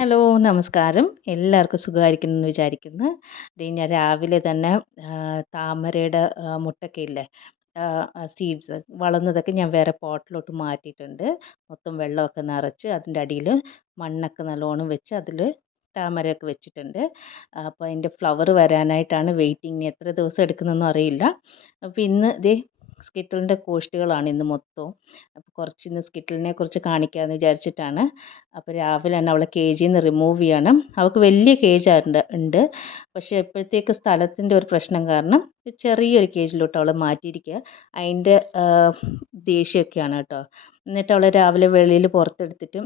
Hello, നമസ്കാരം. എല്ലാവർക്കും സുഖമായിരിക്കുന്നെന്ന് വിചാരിക്കുന്നു. ഞാൻ രാവിലെ തന്നെ താമരയുടെ മുട്ടൊക്കെ ഇല്ലേ, സീഡ്സ് വളർന്നതൊക്കെ ഞാൻ വേറെ പോട്ടിലോട്ട് മാറ്റിയിട്ടുണ്ട്. മൊത്തം വെള്ളമൊക്കെ നിറച്ച് അതിൻ്റെ അടിയിൽ മണ്ണൊക്കെ നല്ലോണം വെച്ച് അതിൽ താമരയൊക്കെ വെച്ചിട്ടുണ്ട്. അപ്പോൾ അതിൻ്റെ ഫ്ലവർ വരാനായിട്ടാണ് വെയിറ്റിംഗ്. ഇനി എത്ര ദിവസം എടുക്കുന്നൊന്നും അറിയില്ല. അപ്പോൾ ഇന്ന് സ്കിറ്റലിൻ്റെ കോഷ്ടികളാണ് ഇന്ന് മൊത്തവും. അപ്പോൾ കുറച്ച് ഇന്ന് സ്കിറ്റലിനെ കുറിച്ച് കാണിക്കാമെന്ന് വിചാരിച്ചിട്ടാണ്. അപ്പോൾ രാവിലെ തന്നെ അവളെ കേജിൽ നിന്ന് റിമൂവ് ചെയ്യണം. അവൾക്ക് വലിയ കേജ് ഉണ്ട്. പക്ഷേ ഇപ്പോഴത്തേക്ക് സ്ഥലത്തിൻ്റെ ഒരു പ്രശ്നം കാരണം ചെറിയൊരു കേജിലോട്ട് അവളെ മാറ്റിയിരിക്കുക. അതിൻ്റെ ദേഷ്യമൊക്കെയാണ് കേട്ടോ. എന്നിട്ട് അവളെ രാവിലെ വെളിയിൽ പുറത്തെടുത്തിട്ട്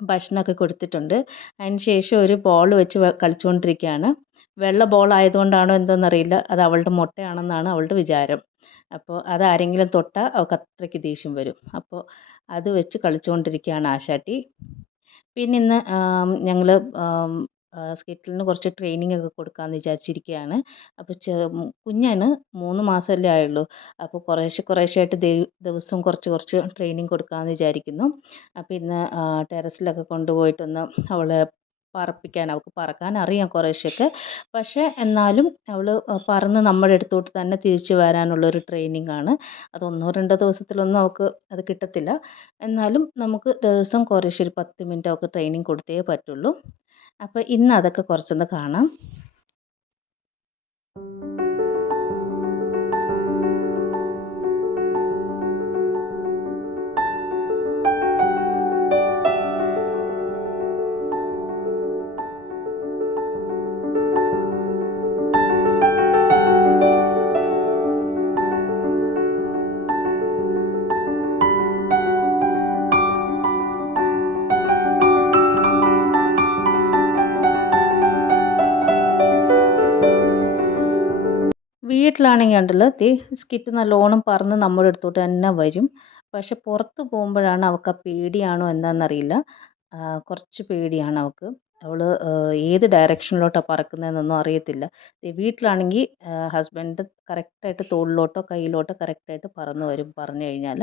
ഭക്ഷണമൊക്കെ കൊടുത്തിട്ടുണ്ട്. അതിന് ശേഷം ഒരു ബോൾ വെച്ച് കളിച്ചുകൊണ്ടിരിക്കുകയാണ്. വെള്ള ബോൾ ആയതുകൊണ്ടാണോ എന്തോന്നറിയില്ല, അത് അവളുടെ മുട്ടയാണെന്നാണ് അവളുടെ വിചാരം. അപ്പോൾ അതാരെങ്കിലും തൊട്ടാൽ അവൾക്ക് അത്രയ്ക്ക് ദേഷ്യം വരും. അപ്പോൾ അത് വെച്ച് കളിച്ചുകൊണ്ടിരിക്കുകയാണ് ആശാട്ടി. പിന്നെ ഇന്ന് ഞങ്ങൾ സ്കിറ്റലിന് കുറച്ച് ട്രെയിനിങ് ഒക്കെ കൊടുക്കാമെന്ന് വിചാരിച്ചിരിക്കുകയാണ്. അപ്പോൾ കുഞ്ഞാണ്, 3 മാസമല്ലേ ആയുള്ളൂ. അപ്പോൾ കുറേശ്ശെ കുറേശ്ശെയായിട്ട് ദിവസവും കുറച്ച് കുറച്ച് ട്രെയിനിങ് കൊടുക്കാമെന്ന് വിചാരിക്കുന്നു. അപ്പോൾ ഇന്ന് ടെറസിലൊക്കെ കൊണ്ടുപോയിട്ടൊന്ന് അവളെ പറപ്പിക്കാൻ, അവൾക്ക് പറക്കാൻ അറിയാം കുറേശ്ശെയൊക്കെ. പക്ഷേ എന്നാലും അവൾ പറന്ന് നമ്മുടെ അടുത്തോട്ട് തന്നെ തിരിച്ച് വരാനുള്ളൊരു ട്രെയിനിങ് ആണ്. അത് 1-2 ദിവസത്തിലൊന്നും അവൾക്ക് അത് കിട്ടത്തില്ല. എന്നാലും നമുക്ക് ദിവസം കുറേശ്ശെ ഒരു 10 മിനിറ്റ് അവൾക്ക് ട്രെയിനിങ് കൊടുത്തേ പറ്റുള്ളൂ. അപ്പോൾ ഇന്ന് അതൊക്കെ കുറച്ചൊന്ന് കാണാം. വീട്ടിലാണെങ്കിൽ ഉണ്ടല്ലോ, സ്കിറ്റ് നല്ലോണം പറന്ന് നമ്മുടെ അടുത്തോട്ട് തന്നെ വരും. പക്ഷെ പുറത്ത് പോകുമ്പോഴാണ് അവൾക്ക് ആ പേടിയാണോ എന്താണെന്നറിയില്ല, കുറച്ച് പേടിയാണ് അവൾക്ക്. അവൾ ഏത് ഡയറക്ഷനിലോട്ടാണ് പറക്കുന്നതെന്നൊന്നും അറിയത്തില്ല. വീട്ടിലാണെങ്കിൽ ഹസ്ബൻഡ് കറക്റ്റായിട്ട് തോളിലോട്ടോ കയ്യിലോട്ടോ കറക്റ്റായിട്ട് പറന്ന് വരും. പറഞ്ഞു കഴിഞ്ഞാൽ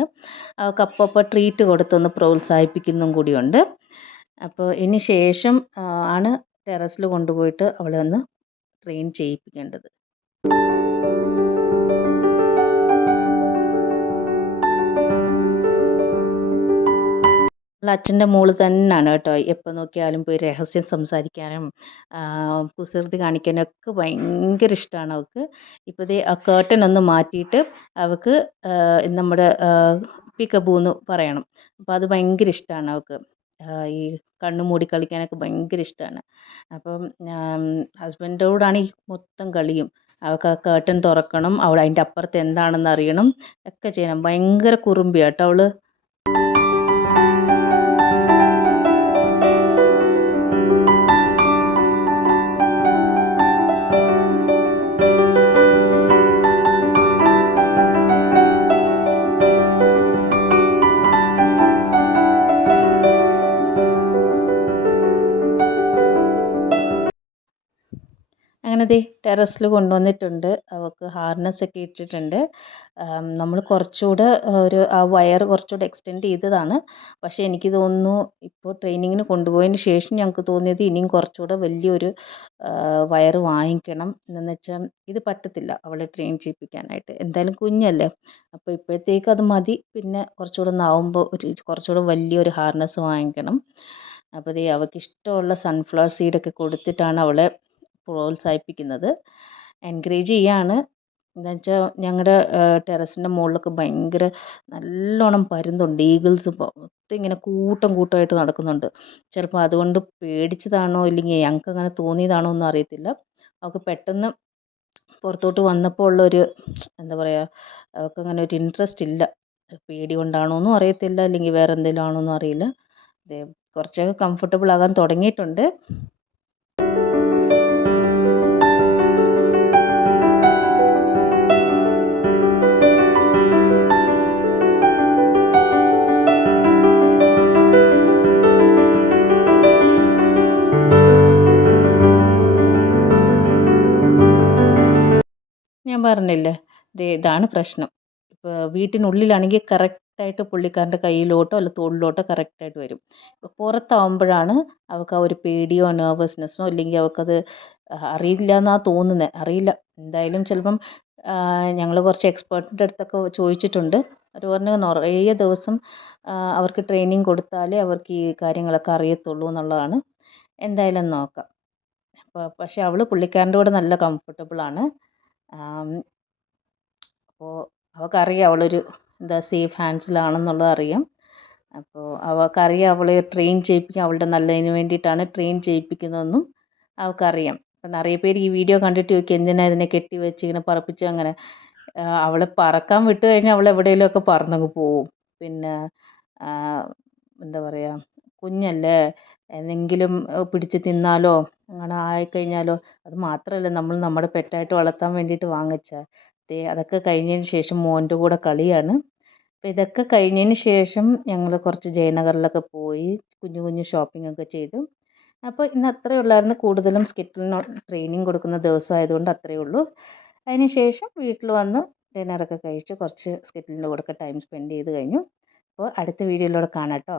അവൾക്ക് അപ്പോൾ ട്രീറ്റ് കൊടുത്തൊന്ന് പ്രോത്സാഹിപ്പിക്കുന്നതും കൂടിയുണ്ട്. അപ്പോൾ ഇനി ശേഷം ആണ് ടെറസിൽ കൊണ്ടുപോയിട്ട് അവളെ ഒന്ന് ട്രെയിൻ ചെയ്യിപ്പിക്കേണ്ടത്. അച്ഛൻ്റെ മോള് തന്നെയാണ് കേട്ടോ. എപ്പോൾ നോക്കിയാലും പോയി രഹസ്യം സംസാരിക്കാനും കുസൃതി കാണിക്കാനും ഒക്കെ ഭയങ്കര ഇഷ്ടമാണ് അവൾക്ക്. ഇപ്പോൾ ആ കേർട്ടൻ ഒന്ന് മാറ്റിയിട്ട് അവൾക്ക് നമ്മുടെ പീക്കബൂ എന്ന് പറയണം. അപ്പോൾ അത് ഭയങ്കര ഇഷ്ടമാണ് അവൾക്ക്. ഈ കണ്ണ് മൂടി കളിക്കാനൊക്കെ ഭയങ്കര ഇഷ്ടമാണ്. അപ്പം ഹസ്ബൻഡിനോടാണ് ഈ മൊത്തം കളിയും. അവൾക്ക് ആ കേർട്ടൻ തുറക്കണം, അവൾ അതിൻ്റെ അപ്പുറത്ത് എന്താണെന്ന് അറിയണം, ഒക്കെ ചെയ്യണം. ഭയങ്കര കുറുമ്പിയാണ് കേട്ടോ അവൾ. അങ്ങനെ ടെറസിൽ കൊണ്ടുവന്നിട്ടുണ്ട്. അവൾക്ക് ഹാർനസ്സൊക്കെ ഇട്ടിട്ടുണ്ട്. നമ്മൾ കുറച്ചുകൂടെ ആ വയർ കുറച്ചുകൂടെ എക്സ്റ്റെൻഡ് ചെയ്തതാണ്. പക്ഷേ എനിക്ക് തോന്നുന്നു ഇപ്പോൾ ട്രെയിനിങ്ങിന് കൊണ്ടുപോയതിന് ശേഷം ഞങ്ങൾക്ക് തോന്നിയത് ഇനിയും കുറച്ചുകൂടെ വലിയൊരു വയർ വാങ്ങിക്കണം. എന്താണെന്ന് വെച്ചാൽ ഇത് പറ്റത്തില്ല അവളെ ട്രെയിൻ ചെയ്യിപ്പിക്കാനായിട്ട്. എന്തായാലും കുഞ്ഞല്ലേ, അപ്പോൾ ഇപ്പോഴത്തേക്ക് അത് മതി. പിന്നെ കുറച്ചുകൂടെ ഒന്നാവുമ്പോൾ കുറച്ചുകൂടെ വലിയൊരു ഹാർനസ്സ് വാങ്ങിക്കണം. അപ്പോൾ അവൾക്ക് ഇഷ്ടമുള്ള സൺഫ്ലവർ സീഡൊക്കെ കൊടുത്തിട്ടാണ് അവളെ പ്രോത്സാഹിപ്പിക്കുന്നത്. എൻകറേജ് ചെയ്യാണ്. എന്നുവെച്ചാൽ ഞങ്ങളുടെ ടെറസിൻ്റെ മുകളിലൊക്കെ ഭയങ്കര നല്ലോണം പരുന്തുണ്ട്. ഈഗിൾസ് മൊത്തം ഇങ്ങനെ കൂട്ടം കൂട്ടമായിട്ട് നടക്കുന്നുണ്ട്. ചിലപ്പോൾ അതുകൊണ്ട് പേടിച്ചതാണോ ഇല്ലെങ്കിൽ ഞങ്ങൾക്കങ്ങനെ തോന്നിയതാണോ ഒന്നും അറിയത്തില്ല. അവൾക്ക് പെട്ടെന്ന് പുറത്തോട്ട് വന്നപ്പോൾ ഉള്ളൊരു എന്താ പറയുക, അവൾക്കങ്ങനെ ഒരു ഇൻട്രസ്റ്റ് ഇല്ല. പേടി കൊണ്ടാണോ എന്നും അറിയത്തില്ല, അല്ലെങ്കിൽ വേറെ എന്തെങ്കിലും ആണോ എന്നും അറിയില്ല. കുറച്ചൊക്കെ കംഫർട്ടബിൾ ആകാൻ തുടങ്ങിയിട്ടുണ്ട്. ഞാൻ പറഞ്ഞില്ലേ, ഇതാണ് പ്രശ്നം. ഇപ്പോൾ വീട്ടിനുള്ളിലാണെങ്കിൽ കറക്റ്റായിട്ട് കറക്റ്റായിട്ട് പുള്ളിക്കാരൻ്റെ കയ്യിലോട്ടോ അല്ല തോളിലോട്ടോ കറക്റ്റായിട്ട് വരും. ഇപ്പോൾ പുറത്താവുമ്പോഴാണ് അവൾക്ക് ആ ഒരു പേടിയോ നെർവസ്നെസ്സോ ഇല്ലെങ്കിൽ അവൾക്കത് അറിയില്ല എന്നാണ് തോന്നുന്നത്, അറിയില്ല. എന്തായാലും ചിലപ്പം ഞങ്ങൾ കുറച്ച് എക്സ്പേർട്ടിൻ്റെ അടുത്തൊക്കെ ചോദിച്ചിട്ടുണ്ട്. അവർ പറഞ്ഞു കുറേ ദിവസം അവർക്ക് ട്രെയിനിങ് കൊടുത്താലേ അവർക്ക് ഈ കാര്യങ്ങളൊക്കെ അറിയത്തുള്ളൂ എന്നുള്ളതാണ്. എന്തായാലും നോക്കാം. പക്ഷേ അവൾ പുള്ളിക്കാരൻ്റെ കൂടെ നല്ല കംഫർട്ടബിളാണ്. അപ്പോൾ അവൾക്കറിയാം അവളൊരു സേഫ് ഹാൻഡ്സിലാണെന്നുള്ളത് അറിയാം. അപ്പോൾ അവൾക്കറിയാം അവളെ ട്രെയിൻ ചെയ്യിപ്പിക്കാൻ അവളുടെ നല്ലതിന് വേണ്ടിയിട്ടാണ് ട്രെയിൻ ചെയ്യിപ്പിക്കുന്നതെന്നും അവൾക്കറിയാം. അപ്പം നിറയെ പേര് ഈ വീഡിയോ കണ്ടിട്ട് ചോദിക്കും എന്തിനാണ് ഇതിനെ കെട്ടി വെച്ച് ഇങ്ങനെ പറപ്പിച്ച് അങ്ങനെ. അവളെ പറക്കാൻ വിട്ട് കഴിഞ്ഞാൽ അവൾ എവിടെയെങ്കിലുമൊക്കെ പറന്നങ്ങ് പോവും. പിന്നെ എന്താ പറയുക, കുഞ്ഞല്ലേ, എന്തെങ്കിലും പിടിച്ച് തിന്നാലോ അങ്ങനെ ആയിക്കഴിഞ്ഞാലോ. അത് മാത്രമല്ല നമ്മൾ നമ്മുടെ പെറ്റായിട്ട് വളർത്താൻ വേണ്ടിയിട്ട് വാങ്ങിച്ച അതൊക്കെ കഴിഞ്ഞതിന് ശേഷം മോൻ്റെ കൂടെ കളിയാണ്. അപ്പോൾ ഇതൊക്കെ കഴിഞ്ഞതിന് ശേഷം ഞങ്ങൾ കുറച്ച് ജയനഗറിലൊക്കെ പോയി കുഞ്ഞു കുഞ്ഞു ഷോപ്പിംഗ് ഒക്കെ ചെയ്തു. അപ്പോൾ ഇന്ന് അത്രയേ ഉള്ളായിരുന്നു. കൂടുതലും സ്കിറ്റിലിന് ട്രെയിനിങ് കൊടുക്കുന്ന ദിവസമായതുകൊണ്ട് അത്രയേ ഉള്ളൂ. അതിന് ശേഷം വീട്ടിൽ വന്ന് ഡിന്നറൊക്കെ കഴിച്ച് കുറച്ച് സ്കിറ്റിലിൻ്റെ കൂടെയൊക്കെ ടൈം സ്പെൻഡ് ചെയ്ത് കഴിഞ്ഞു. അപ്പോൾ അടുത്ത വീഡിയോയിലൂടെ കാണാം കേട്ടോ.